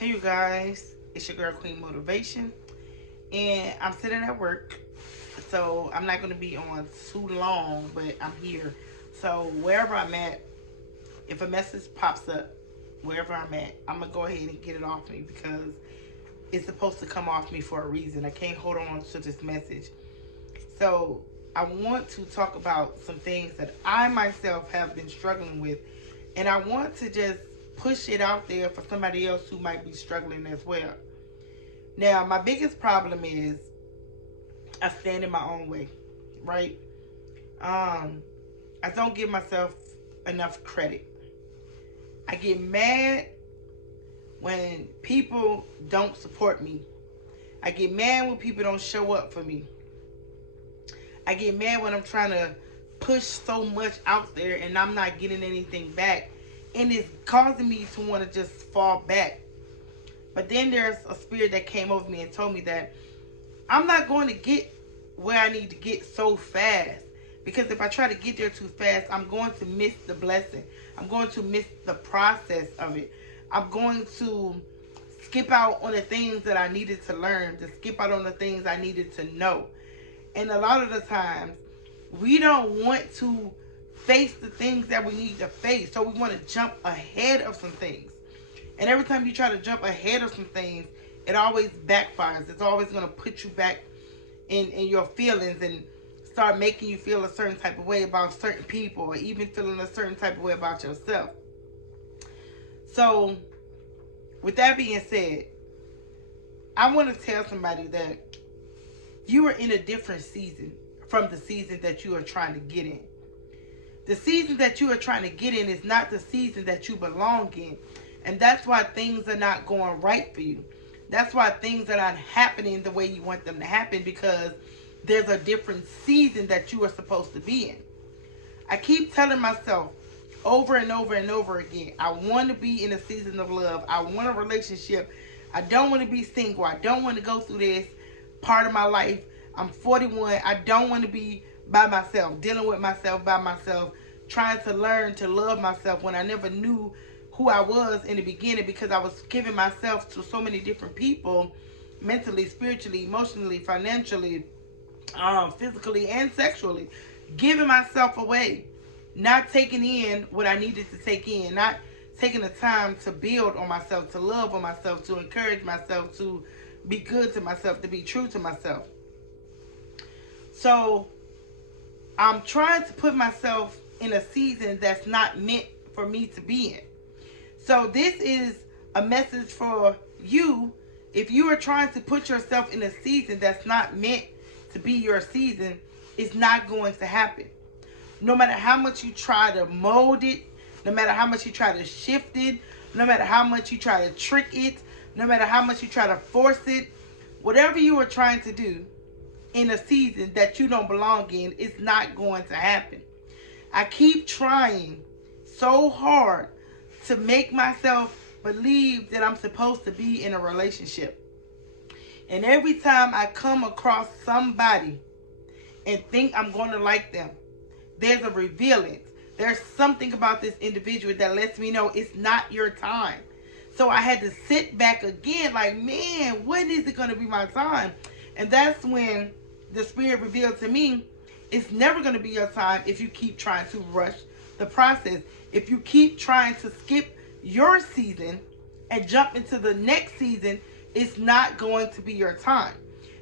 Hey you guys, it's your girl Queen Motivation, and I'm sitting at work, so I'm not going to be on too long, but I'm here. So wherever I'm at, if a message pops up, wherever I'm at, I'm going to go ahead and get it off me because it's supposed to come off me for a reason. I can't hold on to this message. So I want to talk about some things that I myself have been struggling with, and I want to just push it out there for somebody else who might be struggling as well. Now, my biggest problem is I stand in my own way, right? Um, I don't give myself enough credit. I get mad when people don't support me. I get mad when people don't show up for me. I get mad when I'm trying to push so much out there and I'm not getting anything back. And it's causing me to want to just fall back. But then there's a spirit that came over me and told me that I'm not going to get where I need to get so fast. Because if I try to get there too fast, I'm going to miss the blessing. I'm going to miss the process of it. I'm going to skip out on the things that I needed to learn, to skip out on the things I needed to know. And a lot of the times, we don't want to face the things that we need to face. So we want to jump ahead of some things. And every time you try to jump ahead of some things, it always backfires. It's always going to put you back in your feelings and start making you feel a certain type of way about certain people or even feeling a certain type of way about yourself. So, with that being said, I want to tell somebody that you are in a different season from the season that you are trying to get in. The season that you are trying to get in is not the season that you belong in. And that's why things are not going right for you. That's why things are not happening the way you want them to happen because there's a different season that you are supposed to be in. I keep telling myself over and over and over again, I want to be in a season of love. I want a relationship. I don't want to be single. I don't want to go through this part of my life. I'm 41. I don't want to be by myself, dealing with myself by myself, trying to learn to love myself when I never knew who I was in the beginning because I was giving myself to so many different people mentally, spiritually, emotionally, financially, physically, and sexually. Giving myself away, not taking in what I needed to take in, not taking the time to build on myself, to love on myself, to encourage myself, to be good to myself, to be true to myself. So I'm trying to put myself in a season that's not meant for me to be in. So this is a message for you. If you are trying to put yourself in a season that's not meant to be your season, it's not going to happen. No matter how much you try to mold it, no matter how much you try to shift it, no matter how much you try to trick it, no matter how much you try to force it, whatever you are trying to do in a season that you don't belong in, it's not going to happen. I keep trying so hard to make myself believe that I'm supposed to be in a relationship. And every time I come across somebody and think I'm going to like them, there's a revealing. There's something about this individual that lets me know it's not your time. So I had to sit back again, like, man, when is it going to be my time? And that's when the Spirit revealed to me it's never going to be your time if you keep trying to rush the process. If you keep trying to skip your season and jump into the next season, it's not going to be your time.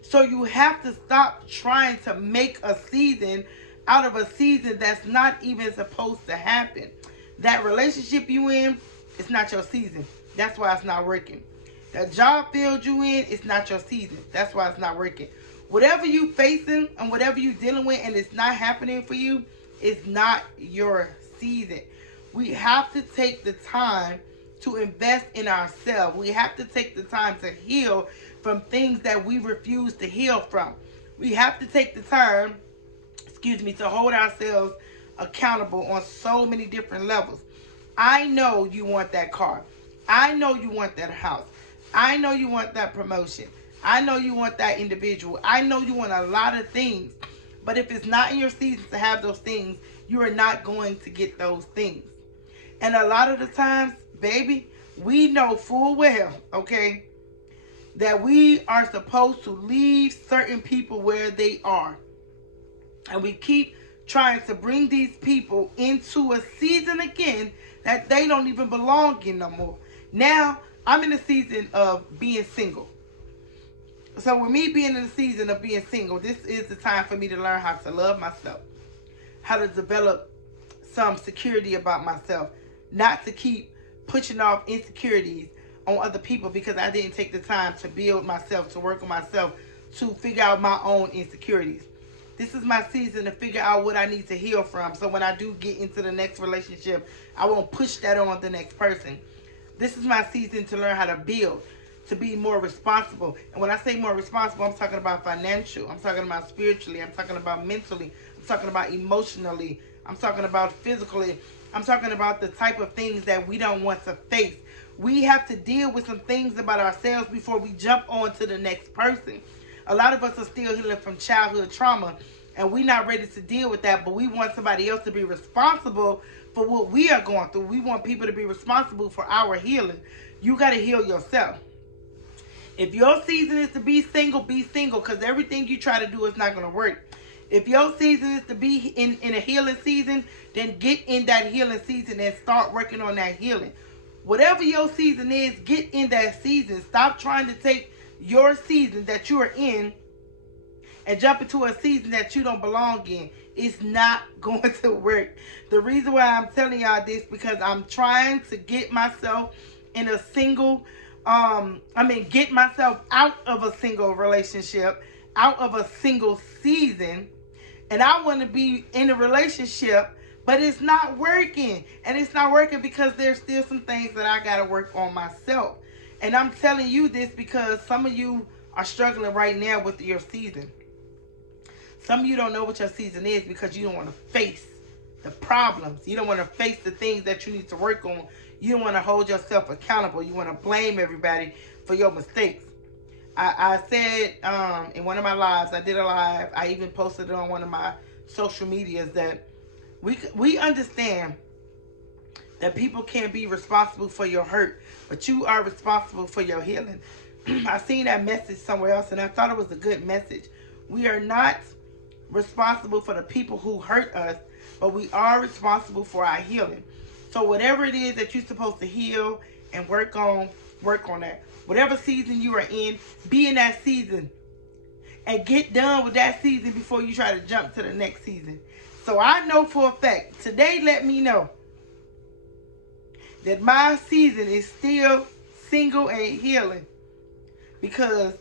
So you have to stop trying to make a season out of a season that's not even supposed to happen. That relationship you in, it's not your season. That's why it's not working. That job field you in, it's not your season. That's why it's not working. Whatever you facing and whatever you dealing with and it's not happening for you, it's not your season. We have to take the time to invest in ourselves. We have to take the time to heal from things that we refuse to heal from. We have to take the time, to hold ourselves accountable on so many different levels. I know you want that car. I know you want that house. I know you want that promotion. I know you want that individual. I know you want a lot of things. But if it's not in your season to have those things, you are not going to get those things. And a lot of the times, baby, we know full well, okay, that we are supposed to leave certain people where they are. And we keep trying to bring these people into a season again that they don't even belong in no more. Now, I'm in the season of being single. So with me being in the season of being single, this is the time for me to learn how to love myself, how to develop some security about myself, not to keep pushing off insecurities on other people because I didn't take the time to build myself, to work on myself, to figure out my own insecurities. This is my season to figure out what I need to heal from. So when I do get into the next relationship, I won't push that on the next person. This is my season to learn how to build, to be more responsible. And when I say more responsible, I'm talking about financial. I'm talking about spiritually. I'm talking about mentally. I'm talking about emotionally. I'm talking about physically. I'm talking about the type of things that we don't want to face. We have to deal with some things about ourselves before we jump on to the next person. A lot of us are still healing from childhood trauma, and we're not ready to deal with that, but we want somebody else to be responsible for what we are going through. We want people to be responsible for our healing. You got to heal yourself. If your season is to be single, because everything you try to do is not going to work. If your season is to be in a healing season, then get in that healing season and start working on that healing. Whatever your season is, get in that season. Stop trying to take your season that you are in and jump into a season that you don't belong in. It's not going to work. The reason why I'm telling y'all this, because I'm trying to get myself in a single, get myself out of a single relationship, out of a single season, and I want to be in a relationship, but it's not working. And it's not working because there's still some things that I got to work on myself. And I'm telling you this because some of you are struggling right now with your season. Some of you don't know what your season is because you don't want to face the problems. You don't want to face the things that you need to work on. You don't want to hold yourself accountable. You want to blame everybody for your mistakes. I said in one of my lives, I did a live, I even posted it on one of my social medias, that we understand that people can't be responsible for your hurt, but you are responsible for your healing. I seen that message somewhere else, and I thought it was a good message. We are not responsible for the people who hurt us, but we are responsible for our healing. So whatever it is that you're supposed to heal and work on that. Whatever season you are in, be in that season and get done with that season before you try to jump to the next season. So I know for a fact, today let me know that my season is still single and healing, because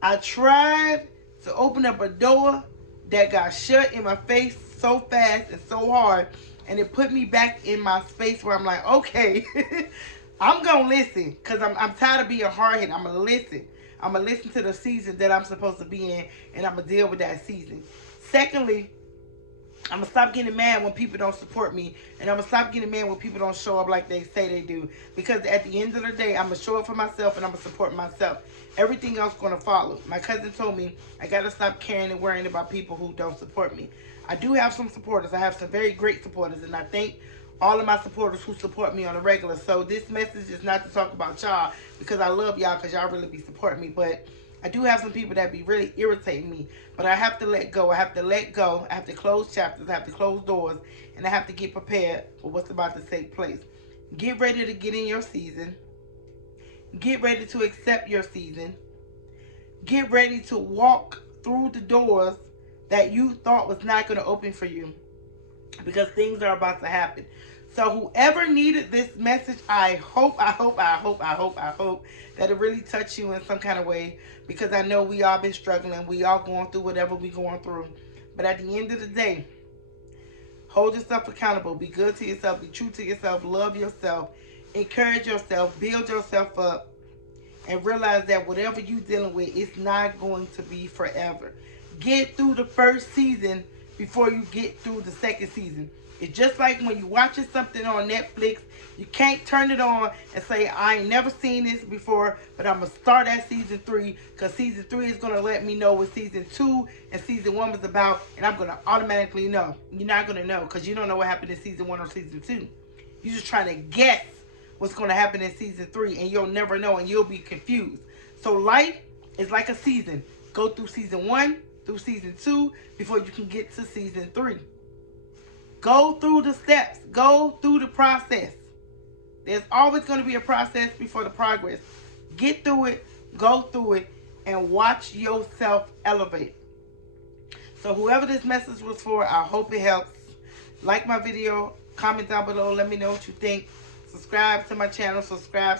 I tried to open up a door that got shut in my face so fast and so hard, and it put me back in my space where I'm like, okay, I'm gonna listen, because I'm tired of being hard-headed. I'm gonna listen. I'm gonna listen to the season that I'm supposed to be in, and I'm gonna deal with that season. Secondly, I'm gonna stop getting mad when people don't support me, and I'm gonna stop getting mad when people don't show up like they say they do, because at the end of the day, I'm gonna show up for myself and I'm gonna support myself. Everything else gonna follow. My cousin told me I gotta stop caring and worrying about people who don't support me. I do have some supporters. I have some very great supporters, and I thank all of my supporters who support me on a regular. So this message is not to talk about y'all, because I love y'all, because y'all really be supporting me, but I do have some people that be really irritating me, but I have to let go. I have to let go. I have to close chapters. I have to close doors, and I have to get prepared for what's about to take place. Get ready to get in your season. Get ready to accept your season. Get ready to walk through the doors that you thought was not going to open for you, because things are about to happen. So whoever needed this message, I hope that it really touched you in some kind of way, because I know we all been struggling. We all going through whatever we going through. But at the end of the day, hold yourself accountable. Be good to yourself. Be true to yourself. Love yourself. Encourage yourself. Build yourself up. And realize that whatever you're dealing with, it's not going to be forever. Get through the first season before you get through the second season. It's just like when you're watching something on Netflix. You can't turn it on and say, I ain't never seen this before, but I'm going to start at season 3, because season 3 is going to let me know what season 2 and season 1 was about, and I'm going to automatically know. You're not going to know, because you don't know what happened in season 1 or season 2. You're just trying to guess what's going to happen in season 3, and you'll never know, and you'll be confused. So life is like a season. Go through season 1 through season 2 before you can get to season 3. Go through the steps. Go through the process. There's always going to be a process before the progress. Get through it, go through it, and watch yourself elevate. So whoever this message was for, I hope it helps. Like my video, comment down below, let me know what you think. Subscribe to my channel, subscribe,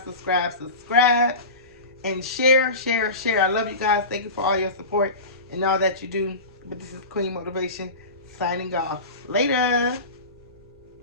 and share. I love you guys. Thank you for all your support and all that you do. But this is Queen Motivation signing off. Later.